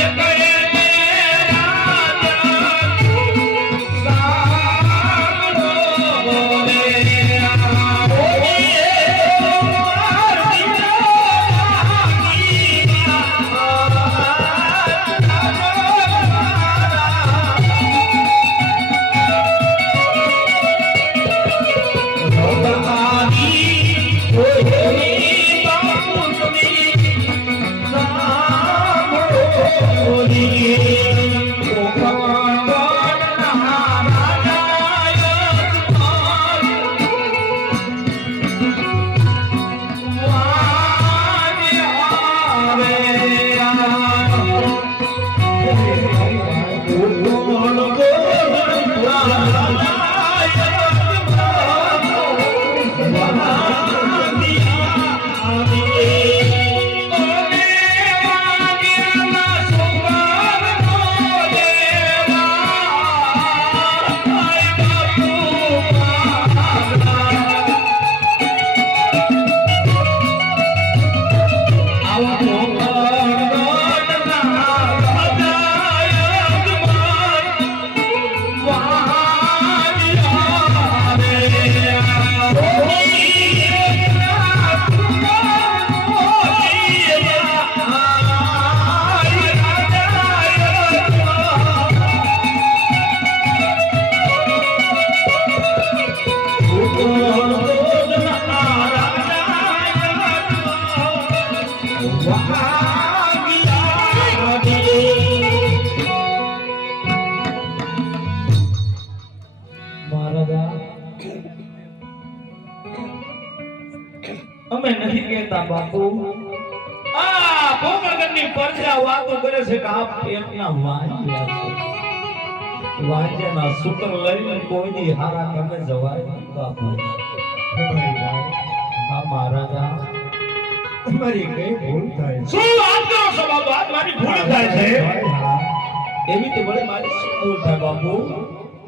Siempre મહારાજા અમે નથી કહેતા બાપુ. આ ભોગગનની પરજા વાતો કરે છે કે આપ એમના વાંજ્યા છે. વાંજ્યાના સૂત્ર લઈને કોઈની હારા કમે જવાય બાપુ. હા મહારાજા તમારી કઈ ભૂલ થાય શું વાત કરો છો બાપુ? આ મારી ભૂલ થાય છે. એવી તે મારી શું ભૂલ થાય બાપુ?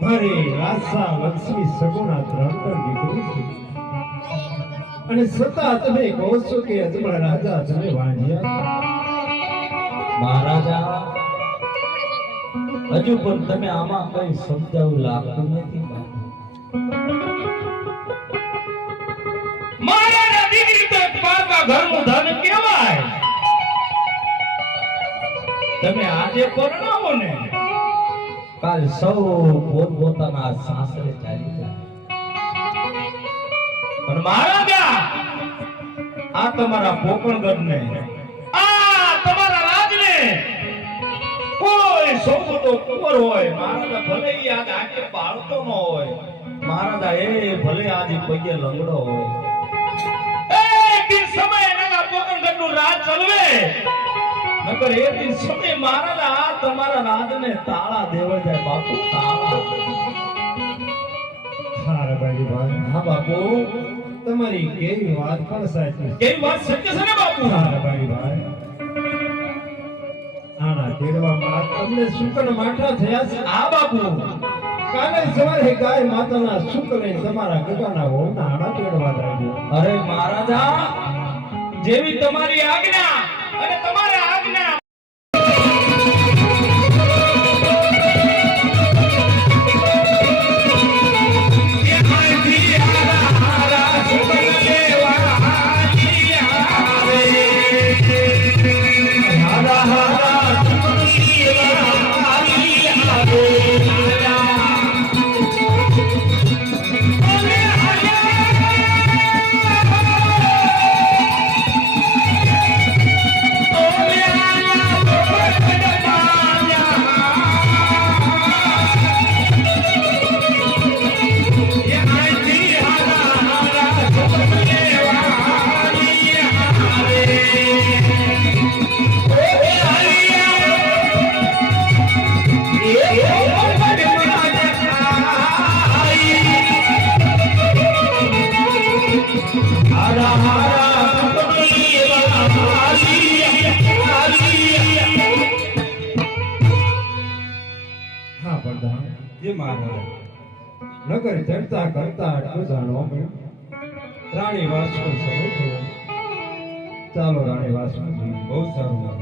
મારી આશા લક્ષ્મી સગુણા ત્રણ અને છતાં તમે કહો છો કે અજમળ રાજા તમે વાંઢિયા મહારાજા હજુ પણ તમે આમાં કઈ સમજાવું લાગતું નથી મહારાજા દીકરી તો પારકા ઘરનું ધન કહેવાય તમે આજે પરણાવો ને કાલ સૌ પોતપોતાના સાસરે ચાલી જાય પણ આ તમારા પોકણગઢ ને આ તમારા રાજને. કોઈ સોપટો કુંવર હોય. મહારાજા ભલે આજ આંખે બાળતો ન હોય મહારાજા એ ભલે આજે પગે લંગડો હોય. એક દિન સમય એના પોકણગઢનું રાજ ચલવે. નકર એક દિન સમય મહારાજા આ તમારા રાજને તાળા દેવા જાય બાપુ, તાળા. હા, બાપુ. તમારી કેવી વાત પણ સાચી. કેવી વાત સત્ય છે ને બાપુ? હા ભાઈ ભાઈ આના તેડવામાં તમને શુકન માઠા થયા છે? આ બાપુ. કાલે સવારે ગાય માતાના શુકને તમારા ગગાના હોના આણા તેડવા લાગ્યો. અરે મહારાજા જેવી તમારી આજ્ઞા અને તમારા આજ્ઞા મહારાજ નગર ચડતા કરતા આટલું જાણવા મળ્યું. રાણી વાસનો સમય ચાલો રાણી વાસનો બહુ સારું